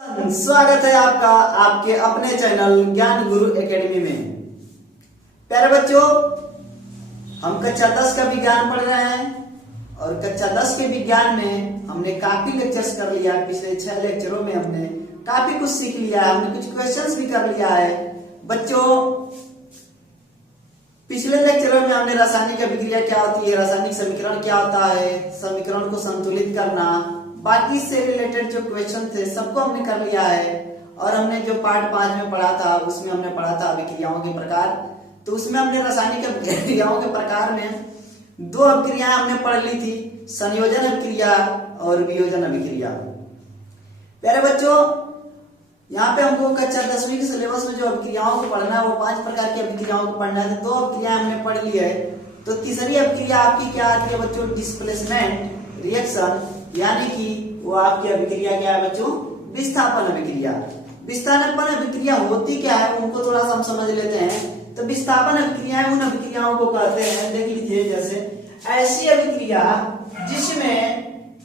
स्वागत है आपका आपके अपने चैनल ज्ञान गुरु एकेडमी में। प्यारे बच्चों, हम कक्षा 10 का विज्ञान पढ़ रहे हैं और कक्षा 10 के विज्ञान में हमने काफी लेक्चर्स कर लिया। पिछले 6 लेक्चरों में हमने काफी कुछ सीख लिया है, हमने कुछ क्वेश्चंस भी कर लिया है। बच्चों, पिछले लेक्चरों में हमने रासायनिक अभिक्रिया क्या होती है, रासायनिक समीकरण क्या होता है, समीकरण को संतुलित करना, बाकी से रिलेटेड जो क्वेश्चन थे सबको हमने कर लिया है। और हमने जो पार्ट 5 में पढ़ा था उसमें हमने पढ़ा था अभिक्रियाओं के प्रकार। तो उसमें हमने रासायनिक अभिक्रियाओं के प्रकार में 2 अभिक्रियाएं हमने पढ़ ली थी, संयोजन अभिक्रिया और वियोजन अभिक्रिया। प्यारे बच्चों, यहाँ पे हमको कक्षा 10वीं के सिलेबस में जो अभिक्रियाओं को पढ़ना है वो 5 प्रकार की अभिक्रियाओं को पढ़ना है। 2 अभिक्रियाएं हमने पढ़ ली है। तो तीसरी अभिक्रिया आपकी क्या आती है बच्चों? डिस्प्लेसमेंट रिएक्शन, यानी कि वो आपकी अभिक्रिया क्या है बच्चों? विस्थापन अभिक्रिया। विस्थापन अभिक्रिया होती क्या है उनको थोड़ा सा हम समझ लेते हैं। तो विस्थापन अभिक्रियाएं उन अभिक्रियाओं को कहते हैं, देख लीजिए, जैसे ऐसी अभिक्रिया जिसमें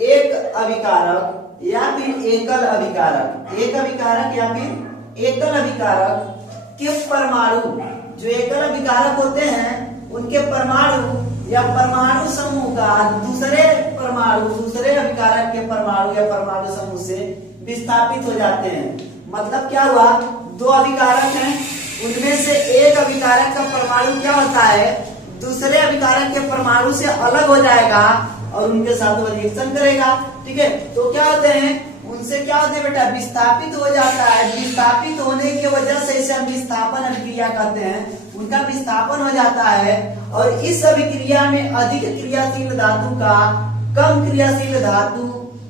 एक अभिकारक या फिर एकल अभिकारक, एक अभिकारक या फिर एकल अभिकारक के परमाणु, जो एकल अभिकारक होते हैं उनके परमाणु या परमाणु समूह का दूसरे अभिकारक के परमाणु या परमाणु समूह से विस्थापित हो जाते हैं। मतलब क्या हुआ? 2 अभिकारक हैं, उनमें से एक अभिकारक का परमाणु क्या होता है? दूसरे अभिकारक के परमाणु से अलग हो जाएगा और उनके साथ वो रिएक्शन करेगा। ठीक है, तो क्या होते हैं? उनसे क्या होते हैं बेटा? विस्थापित हो जाता है। विस्थापित होने की वजह से इसे हम विस्थापन अभिक्रिया कहते हैं। उनका विस्थापन हो जाता है और इस अभिक्रिया में अधिक क्रियाशील धातु का कम क्रियाशील धातु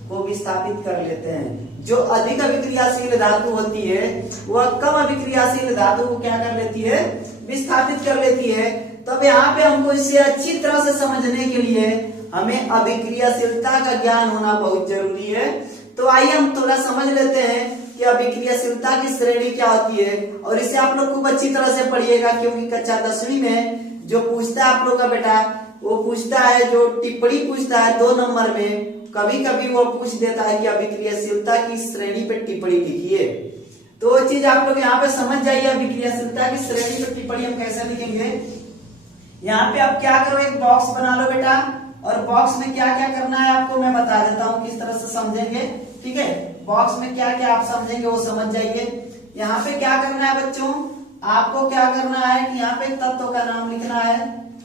को विस्थापित कर लेते हैं। जो अधिक अभिक्रियाशील धातु होती है वह कम अभिक्रियाशील धातु को क्या कर लेती है? विस्थापित कर लेती है। तब यहाँ पे हमको इसे अच्छी तरह से समझने के लिए हमें अभिक्रियाशीलता का ज्ञान होना बहुत जरूरी है। तो आइए हम थोड़ा समझ लेते हैं कि अभिक्रियाशीलता की श्रेणी क्या होती है। और इसे आप लोग खूब अच्छी तरह से पढ़िएगा, क्योंकि कक्षा 10वीं में जो पूछता है आप लोग का बेटा, वो पूछता है, जो टिप्पणी पूछता है 2 नंबर में, कभी कभी वो पूछ देता है कि अभिक्रियाशीलता की श्रेणी पे टिप्पणी लिखिए। तो वो चीज आप लोग यहाँ पे समझ जाइए, अभिक्रियाशीलता की श्रेणी पे टिप्पणी हम कैसे लिखेंगे। यहाँ पे आप क्या करो, एक बॉक्स बना लो बेटा, और बॉक्स में क्या क्या करना है आपको मैं बता देता हूँ किस तरह से समझेंगे। ठीक है, बॉक्स में क्या क्या आप समझेंगे वो समझ जाइए। यहाँ पे क्या करना है बच्चों? आपको क्या करना है कि यहाँ पे तत्व का नाम लिखना है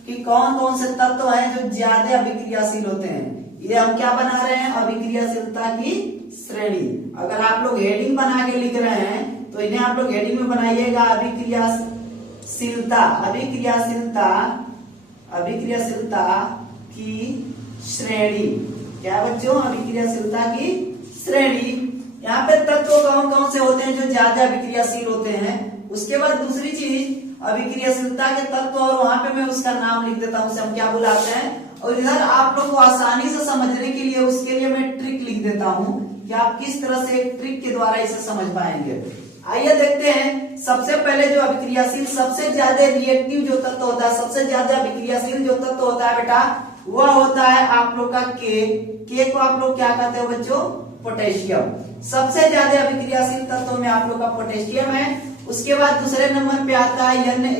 कि कौन कौन से तत्व हैं जो ज्यादा अभिक्रियाशील होते हैं। ये हम क्या बना रहे हैं? अभिक्रियाशीलता की श्रेणी। अगर आप लोग हेडिंग बना के लिख रहे हैं तो इन्हें आप लोग हेडिंग में बनाइएगा, अभिक्रियाशीलता की श्रेणी। क्या बच्चों? अभिक्रियाशीलता की श्रेणी। यहाँ पे तत्व कौन कौन से होते हैं जो ज्यादा अभिक्रियाशील होते हैं। उसके बाद दूसरी चीज, अभिक्रियाशीलता के तत्व, और वहां पे मैं उसका नाम लिख देता हूँ, उसे हम क्या बुलाते हैं। और इधर आप लोग को आसानी से समझने के लिए उसके लिए मैं ट्रिक लिख देता हूँ कि आप किस तरह से एक ट्रिक के द्वारा इसे समझ पाएंगे। आइए देखते हैं। सबसे पहले जो अभिक्रियाशील, सबसे ज्यादा रिएक्टिव जो तत्व होता है, सबसे ज्यादा अभिक्रियाशील जो तत्व होता है बेटा, वह होता है आप लोग का के को आप लोग क्या कहते हो बच्चों? पोटेशियम। सबसे ज्यादा अभिक्रियाशील तत्व में आप लोग का पोटेशियम है। उसके बाद दूसरे नंबर पे आता है Na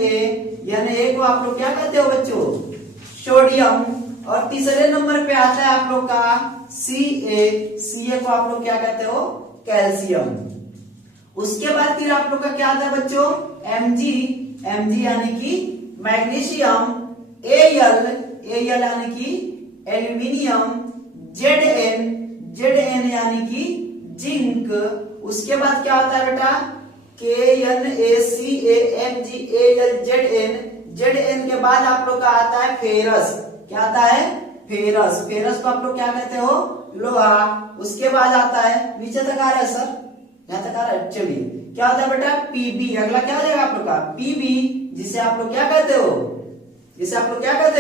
को आप लोग क्या कहते हो बच्चों? सोडियम। और तीसरे नंबर पे आता है आप लोग का Ca को आप लोग क्या कहते हो? कैल्शियम। उसके बाद फिर आप लोग का क्या आता है बच्चों? Mg यानी कि मैग्नीशियम। Al यानी कि एल्यूमिनियम। Zn यानी कि जिंक। उसके बाद क्या होता है बेटा? Zn के बाद आप लोग का आता है फेरस। क्या आता है? फेरस। फेरस को आप लोग क्या कहते हो? लोहा। उसके बाद आता है, नीचे तक आ रहा है सर, यहाँ तक आ रहा है, चलिए, क्या होता है बेटा? Pb। अगला क्या हो जाएगा आप लोग का? Pb, जिसे आप लोग क्या कहते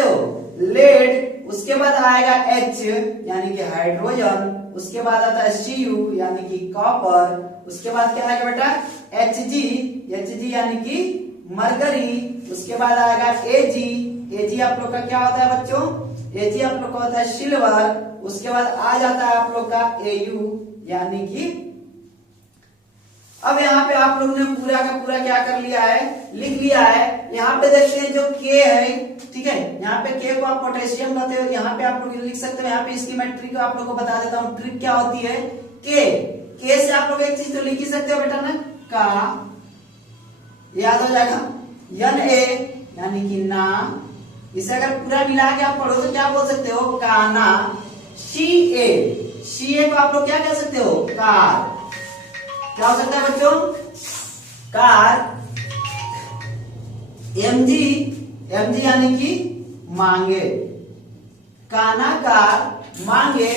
हो? लेड। उसके बाद आएगा H यानी कि हाइड्रोजन। उसके बाद आता है Cu यानी कि कॉपर। उसके बाद क्या आएगा बेटा? Hg यानी कि मरकरी। उसके बाद आएगा Ag आप लोग का क्या होता है बच्चों? Ag आप लोग का होता है सिल्वर। उसके बाद आ जाता है आप लोग का Au यानी कि अब यहाँ पे आप लोग ने पूरा का पूरा क्या कर लिया है, लिख लिया है। यहाँ पे देखते हैं जो के है, ठीक है, यहाँ पे के को आप पोटेशियम कहते हो, यहाँ पे आप लोग लिख सकते हो। यहाँ पे इसकी मैं ट्रिक आप लोग को बता देता हूँ। ट्रिक क्या होती है, के से आप लोग एक चीज तो लिख ही सकते हो बेटा ना, का, याद हो जाएगा, यन ए यानी कि ना। इसे अगर पूरा मिला के आप पढ़ो तो क्या बोल सकते हो, काना। सी ए को आप लोग क्या कह सकते हो, कार। क्या हो सकता है बच्चों, कार। एमजी यानी कि मांगे, काना कार मांगे।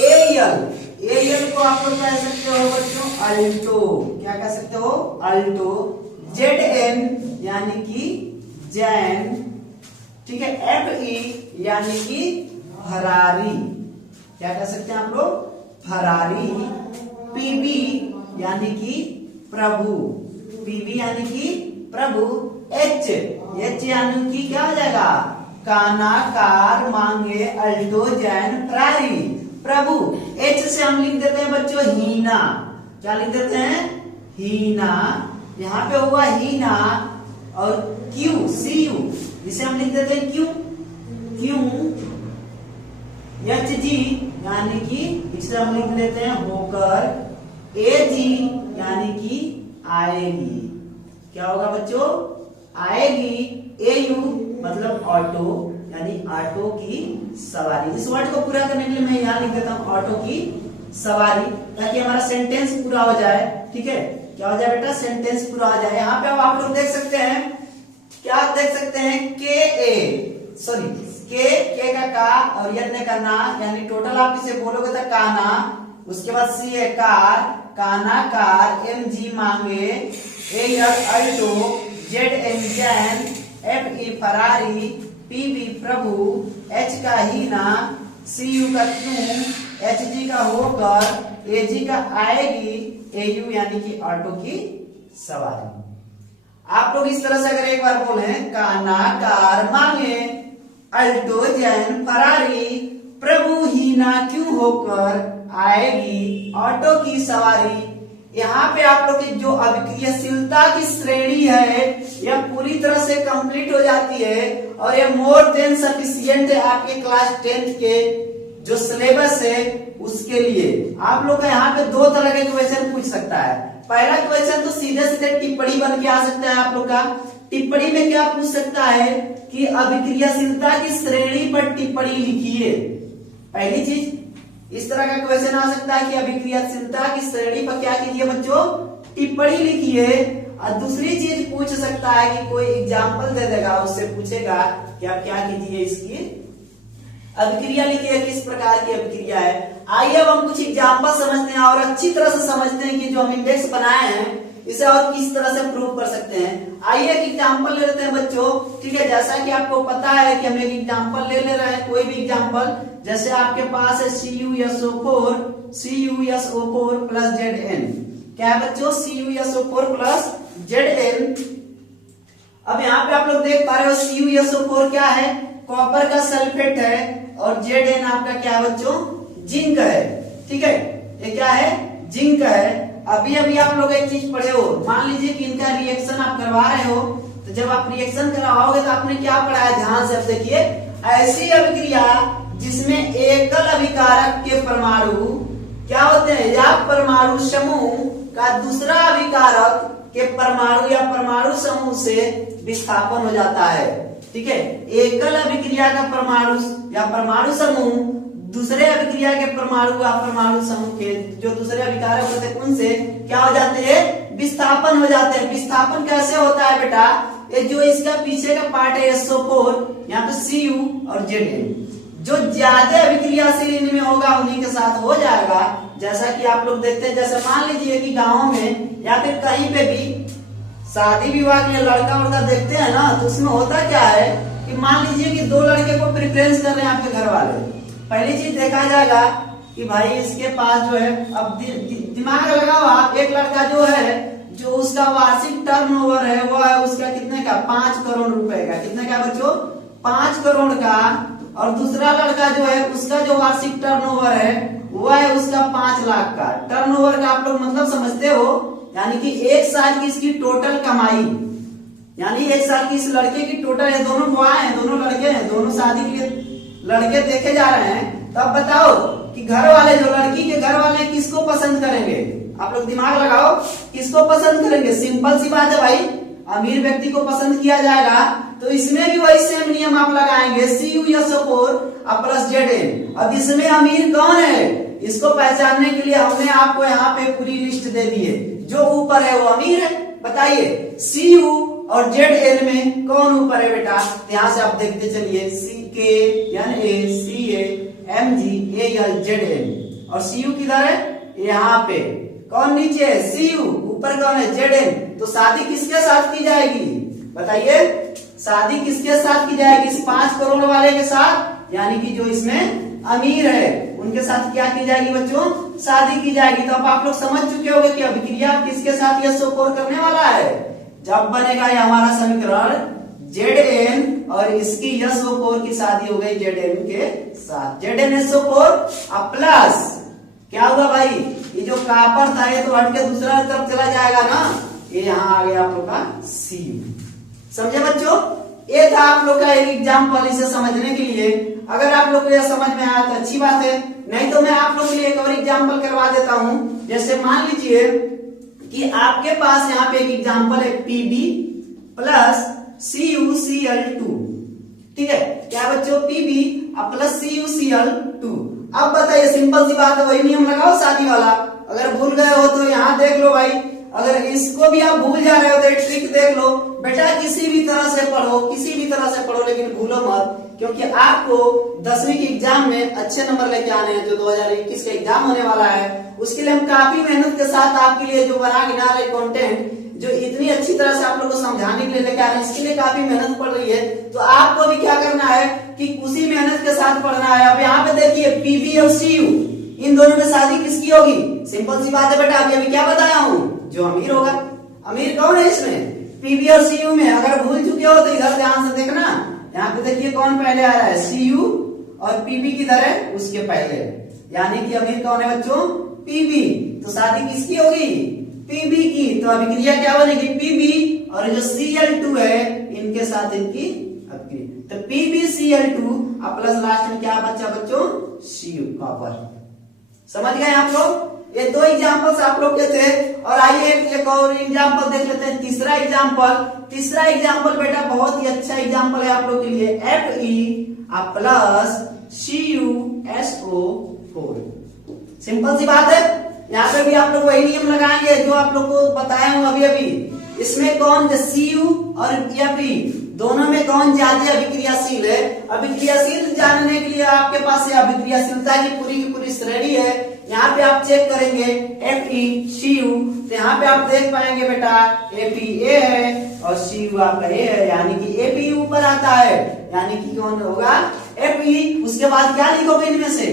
एयल को आप लोग कह सकते हो बच्चों अल्टो। क्या कह सकते हो, अल्टो। जेड यानी कि जैन, ठीक है। FE यानी कि फरारी। क्या कह सकते हैं आप लोग, फरारी। PB यानी कि प्रभु, PB यानी कि प्रभु। H यानी कि क्या हो जाएगा, काना कार मांगे अल्टो जैन फरारी प्रभु। H से हम लिख देते हैं बच्चों हीना। क्या लिख देते हैं, हीना। यहाँ पे हुआ हीना। और CU जिसे हम लिख देते हैं क्यू। HG यानी कि इसे हम लिख देते हैं होकर। AG यानी कि आएगी। क्या होगा बच्चों, आएगी। AU मतलब ऑटो यानी ऑटो की सवारी। इस वर्ड को पूरा करने के लिए मैं यहाँ लिख देता हूँ ऑटो की सवारी, ताकि हमारा सेंटेंस पूरा हो जाए। ठीक है, क्या हो जाए बेटा, सेंटेंस पूरा हो जाए। यहाँ पे अब आप लोग देख सकते हैं, क्या देख सकते हैं, के का और यन का ना, यानी टोटल आप इसे बोलोगे तो काना। उसके बाद सी है कार, काना कार। MG मांगे। AL Alto. ZN Jain. FE Ferrari. PB प्रभु। H का हीना। CU का क्यों। HG का होकर। AG का आएगी। AU यानी कि ऑटो की सवारी। आप लोग इस तरह से अगर एक बार बोले, काना कार मांगे अल्टो जैन फरारी प्रभु हीना क्यों होकर आएगी ऑटो की सवारी। यहाँ पे आप लोग की जो अभिक्रियाशीलता की श्रेणी है यह पूरी तरह से कंप्लीट हो जाती है, और यह मोर देन सफिशिएंट है आपके क्लास 10th के जो सिलेबस है उसके लिए। आप लोग का यहाँ पे दो तरह के क्वेश्चन पूछ सकता है। पहला क्वेश्चन तो सीधे सीधे टिप्पणी बन के आ सकता है आप लोग का। टिप्पणी में क्या पूछ सकता है कि अभिक्रियाशीलता की श्रेणी पर टिप्पणी लिखिए। पहली चीज इस तरह का क्वेश्चन आ सकता है कि अभिक्रियाशीलता की श्रेणी पर क्या कीजिए बच्चों, टिप्पणी लिखिए। और दूसरी चीज पूछ सकता है कि कोई एग्जाम्पल दे देगा, उससे पूछेगा कि आप क्या कीजिए, इसकी अभिक्रिया लिखिए, किस प्रकार की अभिक्रिया है। आइए अब हम कुछ एग्जाम्पल समझते हैं और अच्छी तरह से समझते हैं कि जो हम इंडेक्स बनाए हैं इसे और किस तरह से प्रूव कर सकते हैं। आइए एक एग्जाम्पल ले लेते हैं बच्चों। ठीक है, जैसा कि आपको पता है कि हम एक एग्जाम्पल ले रहे हैं, कोई भी एग्जाम्पल। जैसे आपके पास है CuSO4 प्लस Zn। क्या है बच्चों, CuSO4 प्लस Zn। अब यहाँ पे आप लोग देख पा रहे हो CuSO4 क्या है, कॉपर का सल्फेट है, और Zn आपका क्या है बच्चों, जिंक है। ठीक है, ये क्या है, जिंक है। अभी आप लोग एक चीज पढ़े हो, मान लीजिए कि इनका रिएक्शन आप करवा रहे हो, तो जब आप रिएक्शन करवाओगे तो आपने क्या पढ़ा है, ध्यान से अब देखिए। ऐसी अभिक्रिया जिसमें एकल अभिकारक के परमाणु क्या होते हैं, या परमाणु समूह का दूसरा अभिकारक के परमाणु या परमाणु समूह से विस्थापन हो जाता है। ठीक है, एकल अभिक्रिया का परमाणु या परमाणु समूह दूसरे अभिक्रिया के परमाणु या परमाणु समूह के जो दूसरे अभिकारक होते हैं उनसे क्या हो जाते हैं, विस्थापन हो जाते हैं। विस्थापन कैसे होता है बेटा, ये जो इसका पीछे का पार्ट है SO4, यहाँ पे Cu और Zn, जो ज्यादा अभिक्रियाशील इनमें होगा उन्हीं के साथ हो जाएगा। जैसा कि आप लोग देखते हैं, जैसे मान लीजिए कि गाँव में या फिर कहीं पे भी शादी विवाह के लड़का उड़का देखते हैं ना, तो उसमें होता क्या है कि मान लीजिए कि दो लड़के को प्रेफरेंस कर रहे हैं आपके घर वाले। पहली चीज देखा जाएगा कि भाई इसके पास जो है, अब दिमाग लगाओ आप, एक लड़का जो है जो उसका वार्षिक टर्नओवर है वो है उसका कितने का, 5 करोड़ रुपए का। कितने का बच्चों, 5 करोड़ का। और दूसरा लड़का जो है उसका जो वार्षिक टर्नओवर है वो है उसका 5 लाख का। टर्नओवर का आप लोग मतलब समझते हो यानी कि एक साल की इसकी टोटल कमाई, यानी एक साल की इस लड़के की टोटल है, दोनों बुआ हैं, दोनों लड़के हैं, दोनों शादी के लिए लड़के देखे जा रहे हैं। तो अब बताओ कि घर वाले, जो लड़की के घर वाले किसको पसंद करेंगे? आप लोग दिमाग लगाओ, किसको पसंद करेंगे? सिंपल सी बात है भाई, अमीर व्यक्ति को पसंद किया जाएगा। तो इसमें भी वही सेम नियम आप लगाएंगे, CU+4 प्लस ZN। अब इसमें अमीर कौन है, इसको पहचानने के लिए हमने आपको यहाँ पे पूरी लिस्ट दे दी है। जो ऊपर है वो अमीर है। बताइए CU और ZN में कौन ऊपर है बेटा? यहाँ से आप देखते चलिए, CKNA CA MG AL ZN। और CU किधर है? यहाँ पे। कौन नीचे है? CU। ऊपर कौन है? ZN। तो शादी किसके साथ की जाएगी? बताइए, शादी किसके साथ की जाएगी? इस 5 करोड़ वाले के साथ, यानी कि जो इसमें अमीर है उनके साथ क्या की जाएगी बच्चों? शादी की जाएगी। तो अब आप लोग समझ चुके होंगे कि अभिक्रिया किसके साथ यह SO4 करने वाला है। जब बनेगा ये हमारा समीकरण ZN और इसकी SO4 की शादी हो गई ZN के साथ, ZnSO4 प्लस क्या हुआ भाई? ये जो कॉपर था ये तो हट के दूसरा तरफ चला जाएगा ना, ये यहाँ आ गया आप लोग का CU। समझे बच्चों? ये था आप लोग का एक एग्जाम्पल, इसे समझने के लिए। अगर आप लोग को यह समझ में आया तो अच्छी बात है, नहीं तो मैं आप लोग के लिए एक और एग्जाम्पल करवा देता हूं। जैसे मान लीजिए कि आपके पास यहाँ पे एक एग्जाम्पल है PB प्लस CuCl2। ठीक है क्या बच्चों? PB plus CuCl2। अब बताइए, सिंपल सी बात है, वही नियम लगाओ शादी वाला। अगर भूल गए हो तो यहाँ देख लो भाई, अगर इसको भी आप भूल जा रहे हो तो एक ट्रिक देख लो बेटा। किसी भी तरह से पढ़ो, किसी भी तरह से पढ़ो, लेकिन भूलो मत, क्योंकि आपको 10वीं के एग्जाम में अच्छे नंबर लेके आने हैं। जो 2021 का एग्जाम होने वाला है, उसके लिए हम काफी मेहनत के साथ आपके लिए जो बना गिना रहे कंटेंट, जो इतनी अच्छी तरह से आप लोगों को समझाने के लिए लेके आ रहे हैं, इसके लिए काफी मेहनत पड़ रही है। तो आपको भी क्या करना है कि उसी मेहनत के साथ पढ़ना है। अब यहाँ पे देखिए PB और CU, इन दोनों में शादी किसकी होगी? सिंपल सी बात है बेटा, अभी क्या बताया हूं, जो अमीर होगा। अमीर कौन है इसमें? PB और CU में। अगर भूल चुके हो तो इधर ध्यान से देखना, यहाँ पे देखिए कौन पहले आ रहा है? CU। और PB किधर है? उसके पहले। यानी कि अमीर कौन है बच्चों? PB। तो शादी किसकी होगी? PB की। तो अभिक्रिया क्या बनेगी? PB और जो Cl2 है इनके साथ इनकी अभिक्रिया, तो PbCl2 प्लस लास्ट में क्या बचा बच्चों? Cu copper. समझ गए आप लोग? ये दो एग्जाम्पल्स आप लोग के थे। और आइए एक और एग्जाम्पल देख लेते हैं, तीसरा एग्जाम्पल। तीसरा एग्जाम्पल बेटा बहुत ही अच्छा एग्जाम्पल है आप लोग के लिए, Fe प्लस CuSO4। सिंपल सी बात है, यहाँ पे भी आप लोग वही नियम लगाएंगे जो आप लोग को बताया हूँ अभी अभी। इसमें कौन, CU और Fe दोनों में कौन ज्यादा अभिक्रियाशील है? अभिक्रियाशील जानने के लिए आपके पास ये अभिक्रियाशीलता की पूरी श्रेणी है। यहाँ पे आप चेक करेंगे FeCu, तो यहाँ पे आप देख पाएंगे बेटा Fe A है और Cu आपका A है, यानी कि Fe ऊपर आता है, यानी कि कौन होगा? Fe। उसके बाद क्या लिखोगे इनमें से?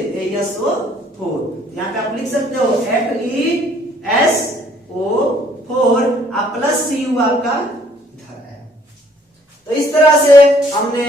SO4। यहाँ पे आप लिख सकते हो FeSO4 प्लस Cu आपका इधर है। तो इस तरह से हमने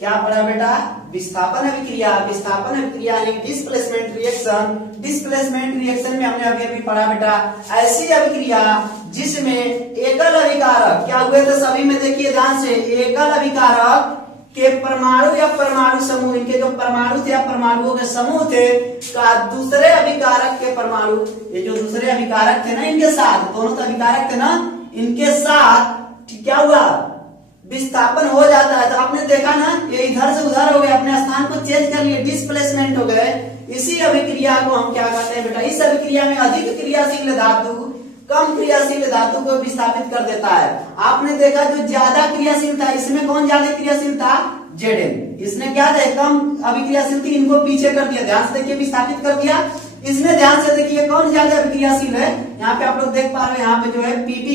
क्या पढ़ा बेटा? विस्थापन अभिक्रिया। विस्थापन अभिक्रिया यानी डिस्प्लेसमेंट रिएक्शन। डिस्प्लेसमेंट रिएक्शन में हमने अभी अभी पढ़ा बेटा ऐसी अभिक्रिया जिसमें एकल अभिकारक क्या हुए थे सभी में, देखिए ध्यान से, एकल अभिकारक के परमाणु या परमाणु समूह, इनके जो परमाणु थे या परमाणुओं के समूह थे का दूसरे अभिकारक के परमाणु, ये जो दूसरे अभिकारक थे ना इनके साथ, दोनों तो अभिकारक थे ना, इनके साथ क्या हुआ? विस्थापन हो जाता है। तो आपने देखा ना, ये इधर से उधर हो गए, अपने स्थान को चेंज कर लिए, डिस्प्लेसमेंट हो गए। इसी अभिक्रिया को हम क्या कहते हैं बेटा? इस अभिक्रिया में अधिक क्रियाशील धातु कम क्रियाशील धातु को विस्थापित कर देता है। आपने देखा जो ज्यादा क्रियाशील था, इसमें कौन ज्यादा क्रियाशील था? Zn। इसने क्या था? कम अभिक्रियाशील थी, इनको पीछे कर दिया। ध्यान से देखिए, विस्थापित कर दिया। इसमें ध्यान से देखिए कौन ज्यादा अभिक्रियाशील है। यहाँ पे आप लोग देख पा रहे हो, यहाँ पे जो है Pp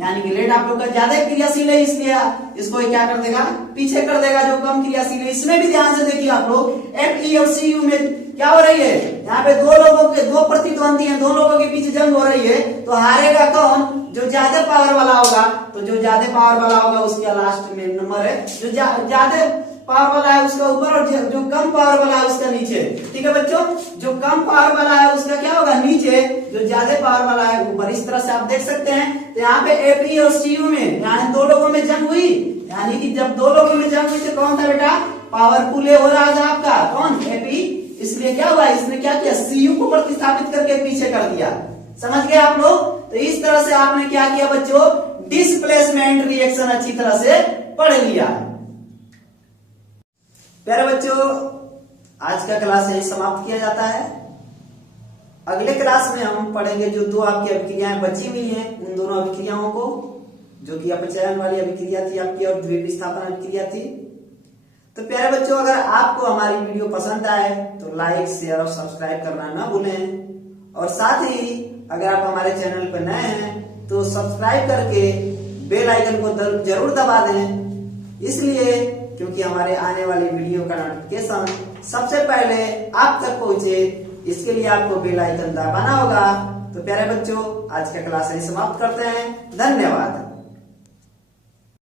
यानी कि लेड आप लोग का ज्यादा क्रियाशील है, इसलिए इसको क्या कर देगा? पीछे कर देगा जो कम क्रियाशील है। इसमें भी ध्यान से देखिए आप लोग, Fe और Cu में क्या हो रही है? यहाँ पे दो लोगों के दो प्रतिद्वंदी हैं, दो लोगों के बीच जंग हो रही है। तो हारेगा कौन? जो ज्यादा पावर वाला होगा। तो जो ज्यादा पावर वाला होगा उसके लास्ट में नंबर है, जो ज्यादा पावर वाला है उसका ऊपर और जो कम पावर वाला है उसका नीचे। ठीक है बच्चों, जो कम पावर वाला है उसका क्या होगा नीचे, जो ज्यादा पावर वाला है ऊपर। इस तरह से आप देख सकते हैं। तो यहाँ पे एपी और सीयू में यहाँ दो लोगों में जंग हुई, यानी कि जब दो लोगों में जंग हुई तो कौन था बेटा, पावरफुल हो रहा था आपका कौन, एपी। इसलिए क्या हुआ, इसने क्या किया, सीयू को प्रतिस्थापित करके पीछे कर दिया। समझ गए आप लोग। तो इस तरह से आपने क्या किया बच्चों, डिस्प्लेसमेंट रिएक्शन अच्छी तरह से पढ़ लिया। प्यारे बच्चों, आज का क्लास यही समाप्त किया जाता है। अगले क्लास में हम पढ़ेंगे जो दो आपकी अभिक्रियाएं बची हुई हैं, उन दोनों अभिक्रियाओं को, जो कि अपचयन वाली अभिक्रिया थी आपकी और द्वितीय विस्थापन अभिक्रिया थी। तो प्यारे बच्चों, अगर आपको हमारी वीडियो पसंद आए तो लाइक, शेयर और सब्सक्राइब करना ना भूलें। और साथ ही अगर आप हमारे चैनल पर नए हैं तो सब्सक्राइब करके बेल आइकन को जरूर दबा दें, इसलिए क्योंकि हमारे आने वाली वीडियो का नोटिफिकेशन सबसे पहले आप तक पहुंचे, इसके लिए आपको बेल आइकन दबाना होगा। तो प्यारे बच्चों, आज का क्लास यही समाप्त करते हैं। धन्यवाद।